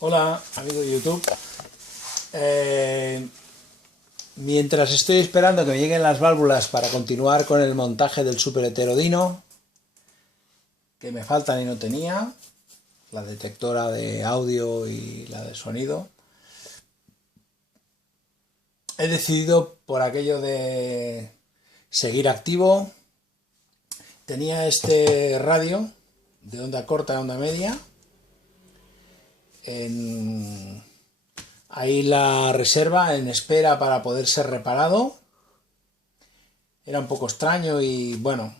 Hola, amigo de YouTube. Mientras estoy esperando que me lleguen las válvulas para continuar con el montaje del super heterodino, que me faltan y no tenía, la detectora de audio y la de sonido, he decidido, por aquello de seguir activo, tenía este radio de onda corta a onda media, ahí la reserva en espera para poder ser reparado. Era un poco extraño y bueno,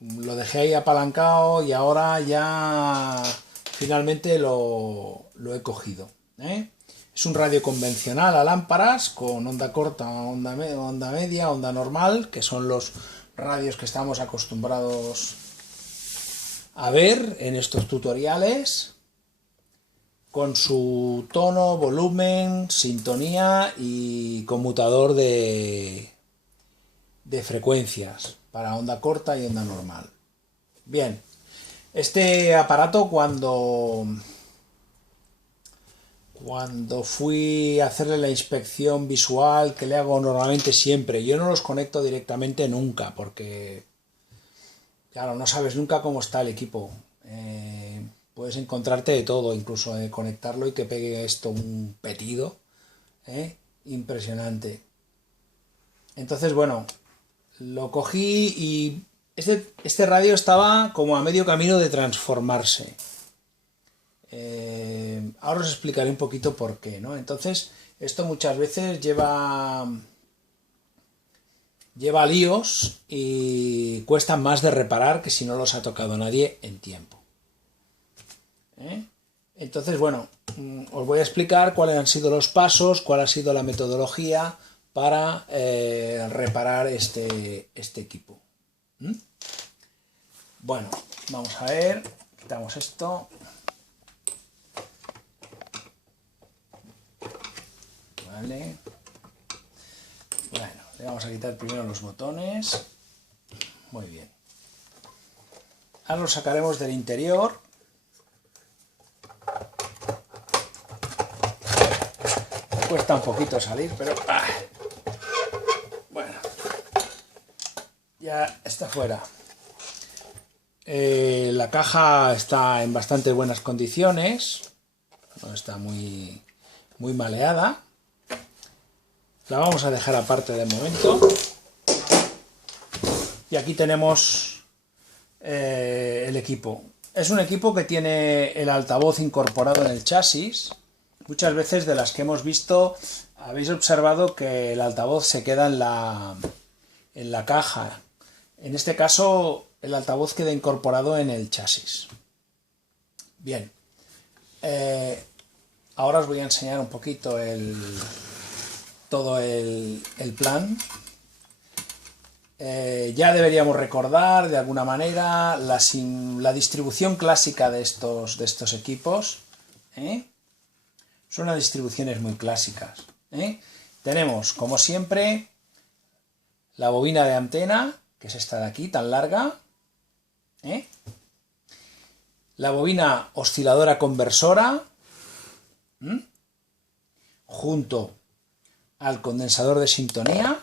lo dejé ahí apalancado y ahora ya finalmente lo he cogido, ¿eh? Es un radio convencional a lámparas con onda corta, onda media, onda normal, que son los radios que estamos acostumbrados a ver en estos tutoriales, con su tono, volumen, sintonía y conmutador de frecuencias para onda corta y onda normal. Bien, este aparato cuando fui a hacerle la inspección visual, que le hago normalmente siempre, yo no los conecto directamente nunca, porque claro, no sabes nunca cómo está el equipo. Puedes encontrarte de todo, incluso conectarlo y que pegue esto un petido, impresionante. Entonces, bueno, lo cogí y este radio estaba como a medio camino de transformarse. Ahora os explicaré un poquito por qué, ¿no? Entonces, esto muchas veces lleva líos y cuesta más de reparar que si no los ha tocado nadie en tiempo. Entonces, bueno, os voy a explicar cuáles han sido los pasos, cuál ha sido la metodología para reparar este equipo. Bueno, vamos a ver, quitamos esto. Vale. Bueno, le vamos a quitar primero los botones. Muy bien. Ahora los sacaremos del interior. Cuesta un poquito salir, pero bueno, ya está fuera. La caja está en bastante buenas condiciones, no está muy maleada. La vamos a dejar aparte de momento. Y aquí tenemos el equipo. Es un equipo que tiene el altavoz incorporado en el chasis. Muchas veces de las que hemos visto habéis observado que el altavoz se queda en la caja. En este caso el altavoz queda incorporado en el chasis. Bien, ahora os voy a enseñar un poquito todo el plan. Ya deberíamos recordar de alguna manera la distribución clásica de estos equipos. Son unas distribuciones muy clásicas. Tenemos, como siempre, la bobina de antena, que es esta de aquí, tan larga. La bobina osciladora conversora, junto al condensador de sintonía.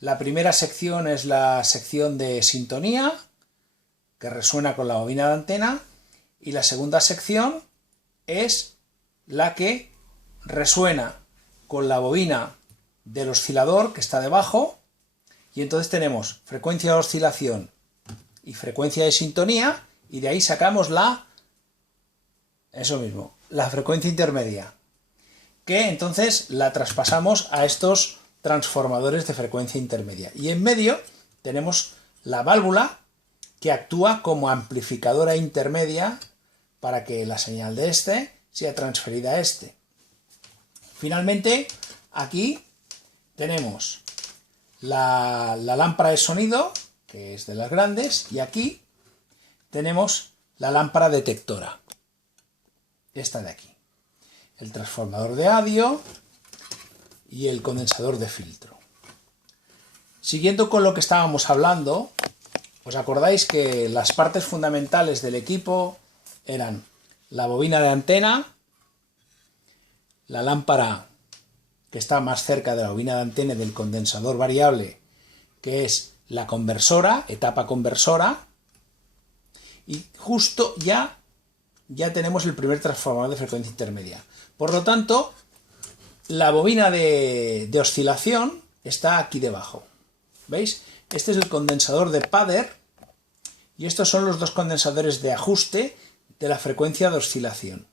La primera sección es la sección de sintonía, que resuena con la bobina de antena, y la segunda sección es la que resuena con la bobina del oscilador que está debajo, y entonces tenemos frecuencia de oscilación y frecuencia de sintonía, y de ahí sacamos la frecuencia intermedia, que entonces la traspasamos a estos transformadores de frecuencia intermedia. Y en medio tenemos la válvula que actúa como amplificadora intermedia para que la señal de este sea transferida a este. Finalmente, aquí tenemos la lámpara de sonido, que es de las grandes, y aquí tenemos la lámpara detectora, esta de aquí, el transformador de audio y el condensador de filtro. Siguiendo con lo que estábamos hablando, ¿os acordáis que las partes fundamentales del equipo eran la bobina de antena, la lámpara que está más cerca de la bobina de antena del condensador variable, que es la conversora, etapa conversora, y justo ya tenemos el primer transformador de frecuencia intermedia. Por lo tanto, la bobina de oscilación está aquí debajo. ¿Veis? Este es el condensador de Pader y estos son los dos condensadores de ajuste de la frecuencia de oscilación.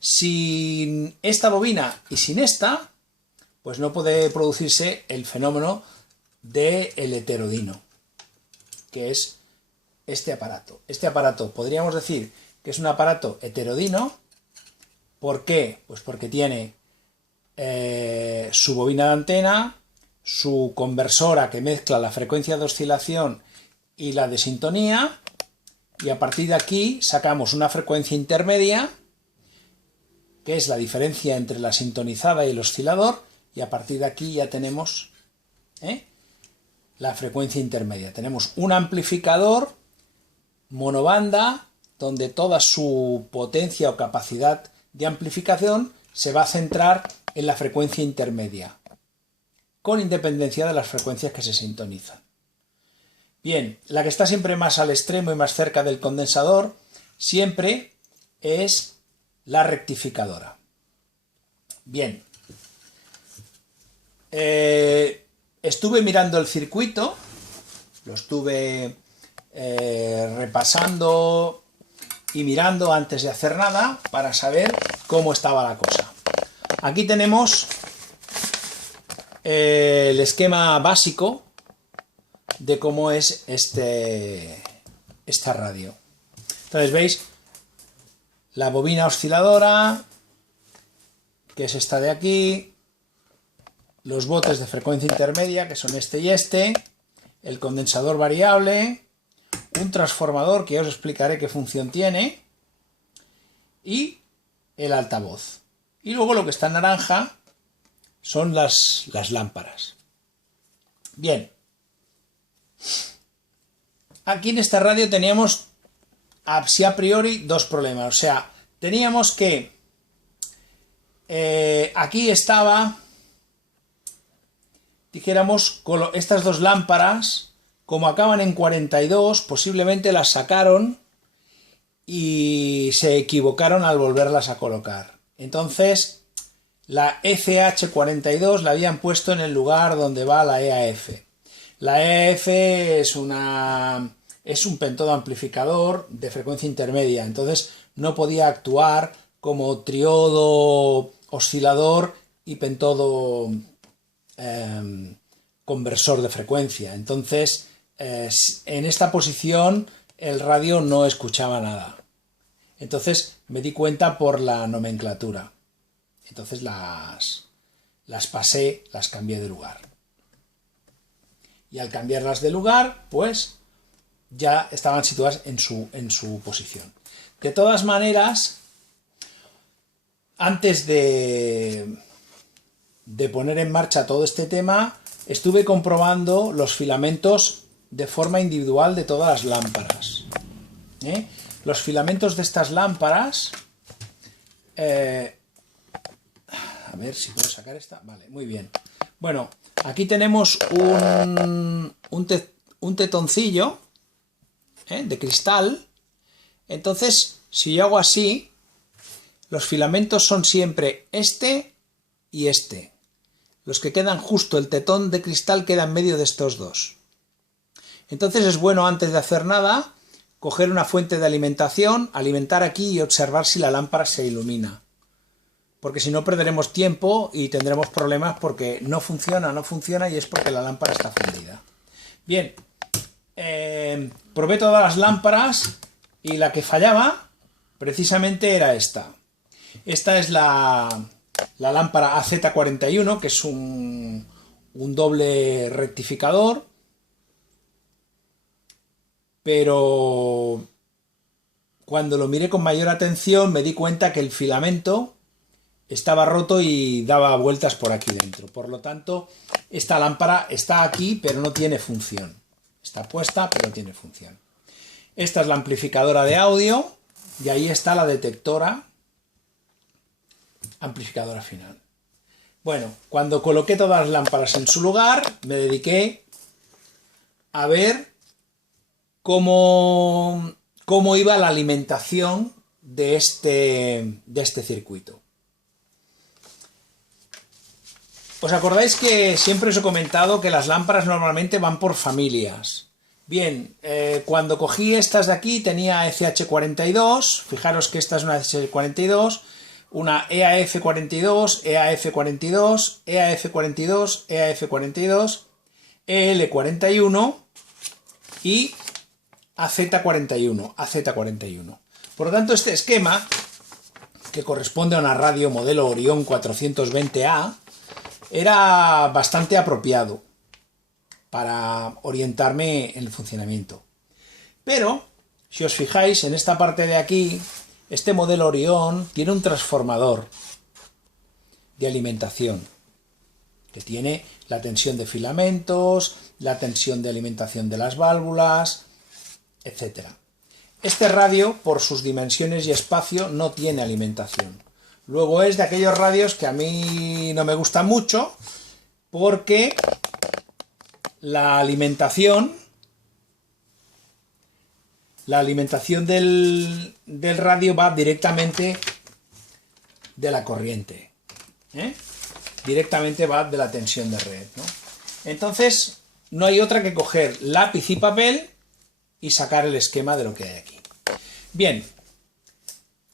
Sin esta bobina y sin esta, pues no puede producirse el fenómeno del heterodino, que es este aparato. Este aparato podríamos decir que es un aparato heterodino. ¿Por qué? Pues porque tiene su bobina de antena, su conversora que mezcla la frecuencia de oscilación y la de sintonía, y a partir de aquí sacamos una frecuencia intermedia, que es la diferencia entre la sintonizada y el oscilador, y a partir de aquí ya tenemos la frecuencia intermedia. Tenemos un amplificador monobanda donde toda su potencia o capacidad de amplificación se va a centrar en la frecuencia intermedia, con independencia de las frecuencias que se sintonizan. Bien, la que está siempre más al extremo y más cerca del condensador siempre es la rectificadora. Bien, estuve mirando el circuito, lo estuve repasando y mirando antes de hacer nada para saber cómo estaba la cosa. Aquí tenemos el esquema básico de cómo es esta radio. Entonces veis la bobina osciladora, que es esta de aquí, los botes de frecuencia intermedia, que son este y este, el condensador variable, un transformador que os explicaré qué función tiene, y el altavoz. Y luego lo que está en naranja son las lámparas. Bien. Aquí en esta radio teníamos así a priori dos problemas. O sea, teníamos que aquí estaba, dijéramos, estas dos lámparas, como acaban en 42, posiblemente las sacaron y se equivocaron al volverlas a colocar. Entonces, la ECH42 la habían puesto en el lugar donde va la EAF. La EAF es un pentodo amplificador de frecuencia intermedia, entonces no podía actuar como triodo oscilador y pentodo conversor de frecuencia. Entonces, en esta posición el radio no escuchaba nada. Entonces me di cuenta por la nomenclatura. Entonces las pasé, las cambié de lugar. Y al cambiarlas de lugar, pues ya estaban situadas en su posición. De todas maneras, antes de poner en marcha todo este tema, estuve comprobando los filamentos de forma individual de todas las lámparas. Los filamentos de estas lámparas, a ver si puedo sacar esta, vale, muy bien. Bueno, aquí tenemos un tetoncillo de cristal. Entonces, si yo hago así, los filamentos son siempre este y este. Los que quedan justo, el tetón de cristal queda en medio de estos dos. Entonces es bueno, antes de hacer nada, coger una fuente de alimentación, alimentar aquí y observar si la lámpara se ilumina. Porque si no perderemos tiempo y tendremos problemas porque no funciona y es porque la lámpara está fundida. Bien, probé todas las lámparas y la que fallaba precisamente era esta. Esta es la lámpara AZ41, que es un doble rectificador, pero cuando lo miré con mayor atención me di cuenta que el filamento estaba roto y daba vueltas por aquí dentro. Por lo tanto, esta lámpara está aquí, pero no tiene función. Está puesta, pero no tiene función. Esta es la amplificadora de audio y ahí está la detectora amplificadora final. Bueno, cuando coloqué todas las lámparas en su lugar, me dediqué a ver cómo iba la alimentación de este circuito. ¿Os acordáis que siempre os he comentado que las lámparas normalmente van por familias? Bien, cuando cogí estas de aquí tenía ECH42, fijaros que esta es una ECH42, una EAF42, EAF42, EAF42, EAF42, EL41 y AZ41. Por lo tanto, este esquema, que corresponde a una radio modelo Orion 420A, era bastante apropiado para orientarme en el funcionamiento. Pero, si os fijáis en esta parte de aquí, este modelo Orion tiene un transformador de alimentación que tiene la tensión de filamentos, la tensión de alimentación de las válvulas, etc. Este radio, por sus dimensiones y espacio, no tiene alimentación. Luego es de aquellos radios que a mí no me gustan mucho porque la alimentación del radio va directamente de la corriente, directamente va de la tensión de red, ¿no? Entonces no hay otra que coger lápiz y papel y sacar el esquema de lo que hay aquí. Bien,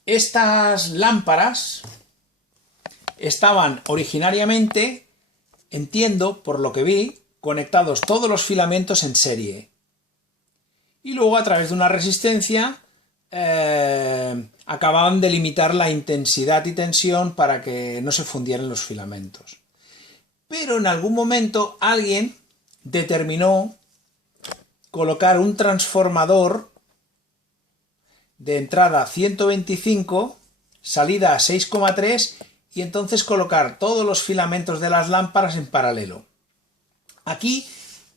estas lámparas estaban originariamente, entiendo por lo que vi, conectados todos los filamentos en serie. Y luego a través de una resistencia acababan de limitar la intensidad y tensión para que no se fundieran los filamentos. Pero en algún momento alguien determinó colocar un transformador de entrada 125, salida a 6,3 y entonces colocar todos los filamentos de las lámparas en paralelo. Aquí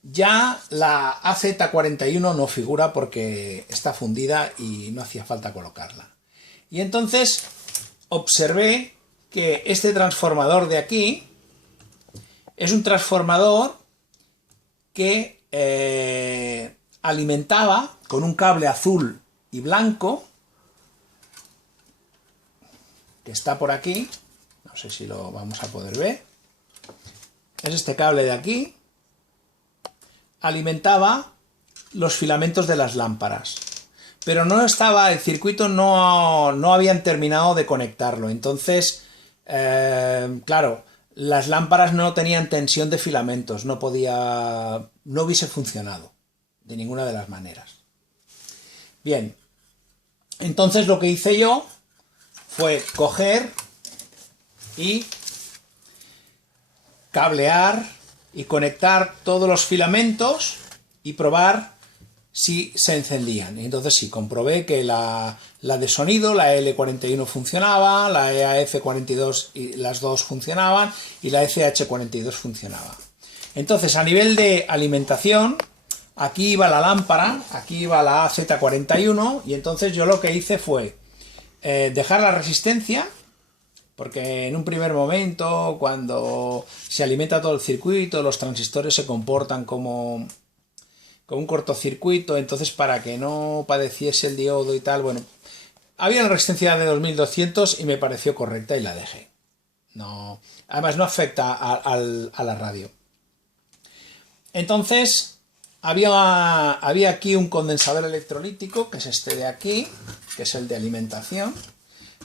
ya la AZ41 no figura porque está fundida y no hacía falta colocarla. Y entonces observé que este transformador de aquí es un transformador que alimentaba con un cable azul y blanco, que está por aquí, no sé si lo vamos a poder ver, es este cable de aquí, alimentaba los filamentos de las lámparas, pero no estaba, el circuito no habían terminado de conectarlo, entonces, claro, las lámparas no tenían tensión de filamentos, no hubiese funcionado de ninguna de las maneras. Bien, entonces lo que hice yo fue coger y cablear y conectar todos los filamentos y probar si se encendían. Y entonces sí, comprobé que la de sonido, la L41 funcionaba, la EAF42 y las dos funcionaban y la ECH42 funcionaba. Entonces, a nivel de alimentación, aquí iba la lámpara, aquí iba la AZ41 y entonces yo lo que hice fue dejar la resistencia, porque en un primer momento, cuando se alimenta todo el circuito, los transistores se comportan como un cortocircuito, entonces para que no padeciese el diodo y tal, bueno, había una resistencia de 2200 y me pareció correcta y la dejé. No, además no afecta a la radio. Entonces había aquí un condensador electrolítico, que es este de aquí, que es el de alimentación,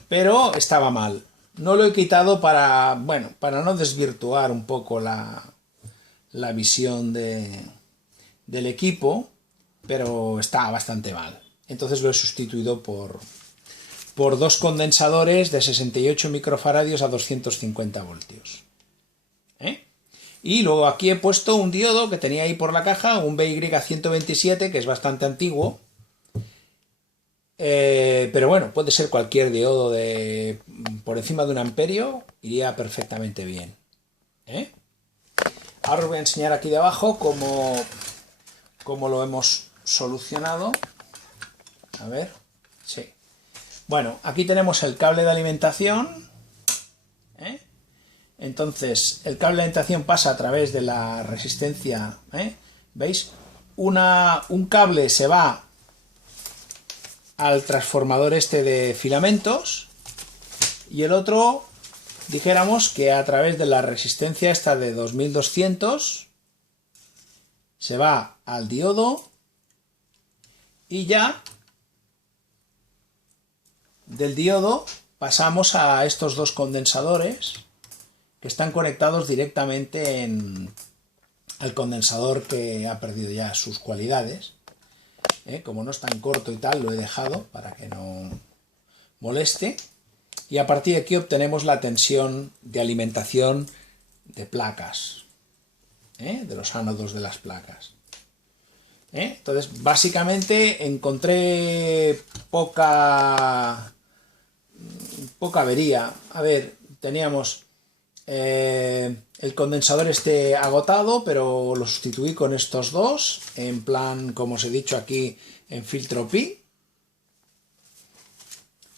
pero estaba mal. No lo he quitado para no desvirtuar un poco la visión del equipo, pero está bastante mal. Entonces lo he sustituido por dos condensadores de 68 microfaradios a 250 voltios. Y luego aquí he puesto un diodo que tenía ahí por la caja, un BY127, que es bastante antiguo. Pero bueno, puede ser cualquier diodo por encima de 1 amperio, iría perfectamente bien. Ahora os voy a enseñar aquí debajo cómo lo hemos solucionado. A ver, sí. Bueno, aquí tenemos el cable de alimentación Entonces el cable de alimentación pasa a través de la resistencia, ¿veis? Un cable se va al transformador este de filamentos y el otro, dijéramos que a través de la resistencia esta de 2200 se va al diodo y ya del diodo pasamos a estos dos condensadores que están conectados directamente al condensador que ha perdido ya sus cualidades. Como no es tan corto y tal, lo he dejado para que no moleste. Y a partir de aquí obtenemos la tensión de alimentación de placas, de los ánodos de las placas. Entonces, básicamente encontré poca avería. A ver, teníamos el condensador este agotado, pero lo sustituí con estos dos, en plan, como os he dicho aquí, en filtro pi.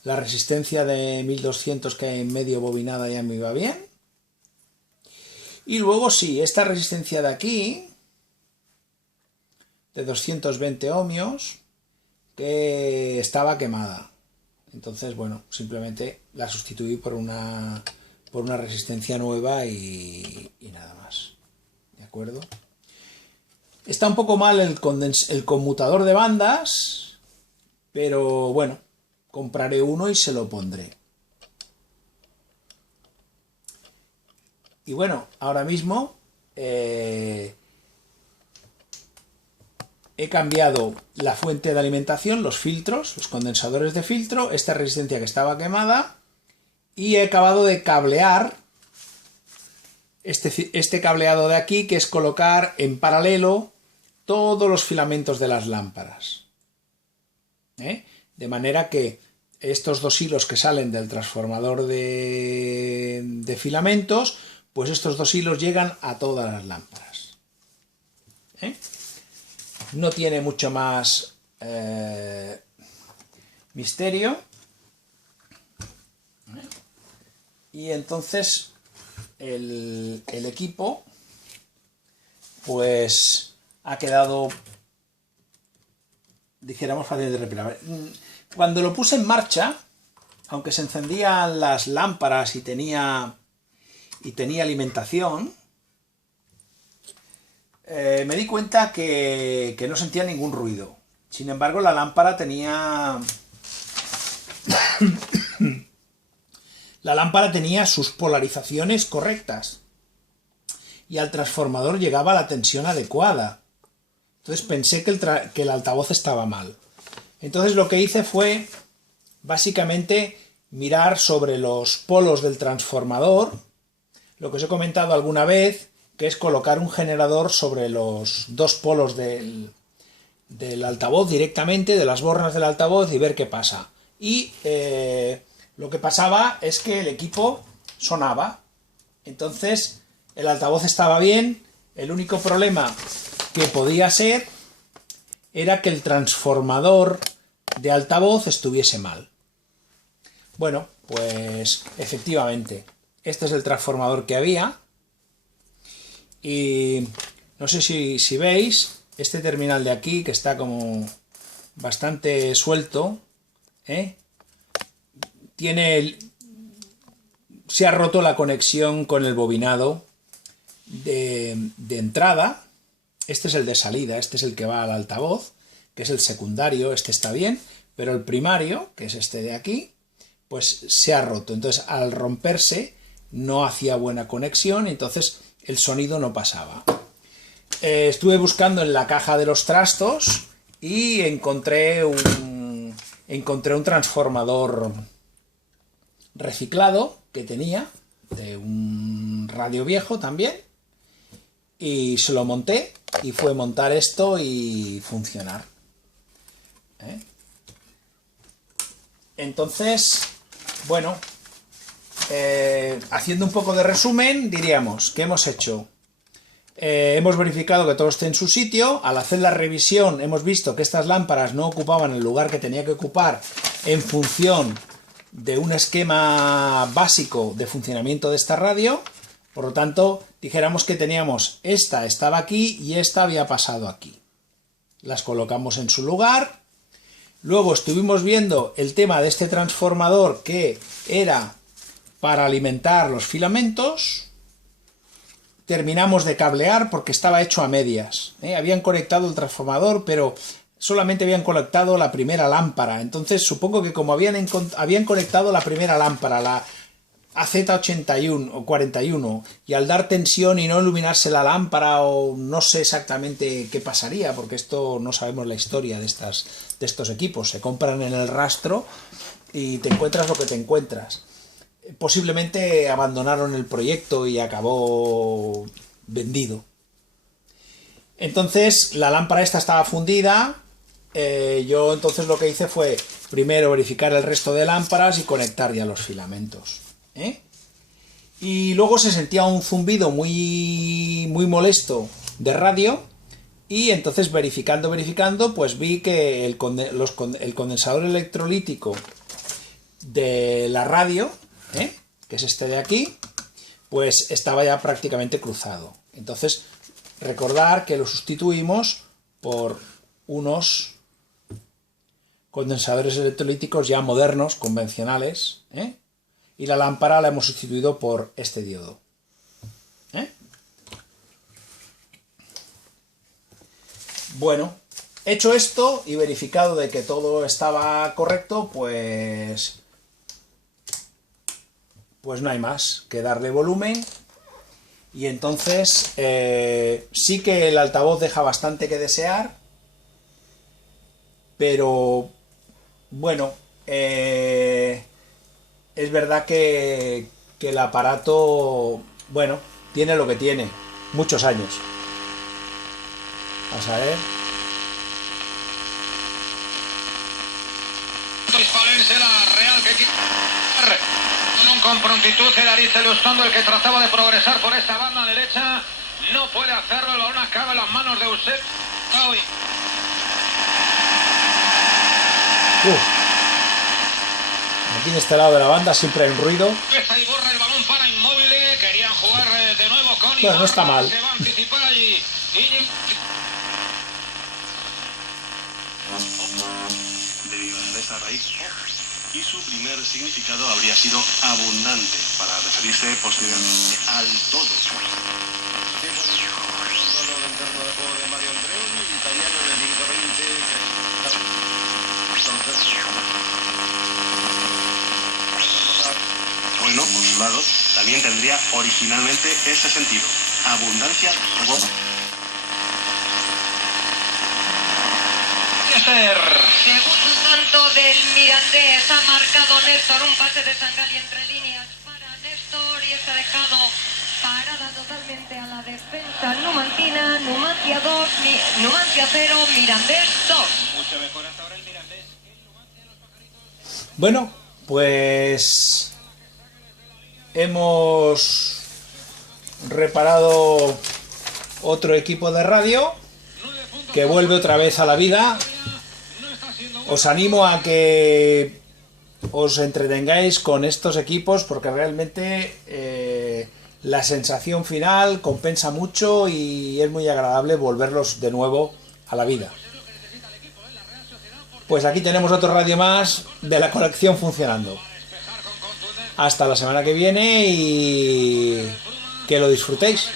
La resistencia de 1200 que hay en medio bobinada ya me iba bien. Y luego sí, esta resistencia de aquí, de 220 ohmios, que estaba quemada. Entonces, bueno, simplemente la sustituí por una resistencia nueva y nada más. ¿De acuerdo? Está un poco mal el conmutador de bandas, pero bueno, compraré uno y se lo pondré. Y bueno, ahora mismo he cambiado la fuente de alimentación, los filtros, los condensadores de filtro, esta resistencia que estaba quemada, y he acabado de cablear este cableado de aquí, que es colocar en paralelo todos los filamentos de las lámparas. De manera que estos dos hilos que salen del transformador de filamentos, pues estos dos hilos llegan a todas las lámparas. No tiene mucho más misterio. Y entonces el equipo pues ha quedado, dijéramos, fácil de reparar. Cuando lo puse en marcha, aunque se encendían las lámparas y tenía alimentación, me di cuenta que no sentía ningún ruido. Sin embargo, la lámpara tenía sus polarizaciones correctas y al transformador llegaba la tensión adecuada. Entonces pensé que el altavoz estaba mal. Entonces lo que hice fue básicamente mirar sobre los polos del transformador, lo que os he comentado alguna vez, que es colocar un generador sobre los dos polos del altavoz directamente, de las bornas del altavoz, y ver qué pasa. Y lo que pasaba es que el equipo sonaba. Entonces el altavoz estaba bien. El único problema que podía ser era que el transformador de altavoz estuviese mal. Bueno, pues efectivamente, este es el transformador que había. Y no sé si veis este terminal de aquí, que está como bastante suelto, se ha roto la conexión con el bobinado de entrada. Este es el de salida, este es el que va al altavoz, que es el secundario, este está bien, pero el primario, que es este de aquí, pues se ha roto. Entonces, al romperse, no hacía buena conexión, entonces el sonido no pasaba. Estuve buscando en la caja de los trastos y encontré un transformador reciclado que tenía, de un radio viejo también, y se lo monté, y fue montar esto y funcionar. Entonces, bueno, haciendo un poco de resumen, diríamos que hemos hecho, hemos verificado que todo esté en su sitio. Al hacer la revisión hemos visto que estas lámparas no ocupaban el lugar que tenía que ocupar en función de un esquema básico de funcionamiento de esta radio, Por lo tanto, dijéramos que teníamos esta estaba aquí y esta había pasado aquí. Las colocamos en su lugar. Luego estuvimos viendo el tema de este transformador que era para alimentar los filamentos. Terminamos de cablear porque estaba hecho a medias. Habían conectado el transformador, pero solamente habían conectado la primera lámpara. Entonces supongo que como habían conectado la primera lámpara, la AZ81 o 41, y al dar tensión y no iluminarse la lámpara, o no sé exactamente qué pasaría, porque esto no sabemos la historia de estos equipos. Se compran en el rastro y te encuentras lo que te encuentras. Posiblemente abandonaron el proyecto y acabó vendido. Entonces la lámpara esta estaba fundida. Yo entonces lo que hice fue primero verificar el resto de lámparas y conectar ya los filamentos. Y luego se sentía un zumbido muy molesto de radio, y entonces verificando, pues vi que el condensador electrolítico de la radio, que es este de aquí, pues estaba ya prácticamente cruzado. Entonces recordar que lo sustituimos por unos condensadores electrolíticos ya modernos, convencionales, y la lámpara la hemos sustituido por este diodo. Bueno, hecho esto y verificado de que todo estaba correcto, pues no hay más que darle volumen. Y entonces sí que el altavoz deja bastante que desear, pero bueno, es verdad que el aparato, bueno, tiene lo que tiene, muchos años. Vamos a ver. La Real que con prontitud el Ariz Elustondo, el que trataba de progresar por esta banda derecha, no puede hacerlo. El balón acaba en las manos de Eusebio. Aquí en este lado de la banda siempre hay un ruido. Y borra el balón para Inmóvil. Querían jugar de nuevo con Ibarra. No está mal. Se va a anticipar allí. Derivada de esa raíz, y su primer significado habría sido abundante, para referirse posteriormente al todo. Bueno, por su lado, también tendría originalmente ese sentido: abundancia. Segundo tanto del Mirandés, ha marcado Néstor, un pase de Sangali entre líneas para Néstor, y está dejado parada totalmente a la defensa numantina. Numancia 2, Numancia 0, Mirandés 2. Mucho mejor hasta ahora el Mirandés que el Numancia de los Pajaritos. Bueno, pues hemos reparado otro equipo de radio que vuelve otra vez a la vida. Os animo a que os entretengáis con estos equipos, porque realmente la sensación final compensa mucho y es muy agradable volverlos de nuevo a la vida. Pues aquí tenemos otro radio más de la colección funcionando. Hasta la semana que viene y que lo disfrutéis.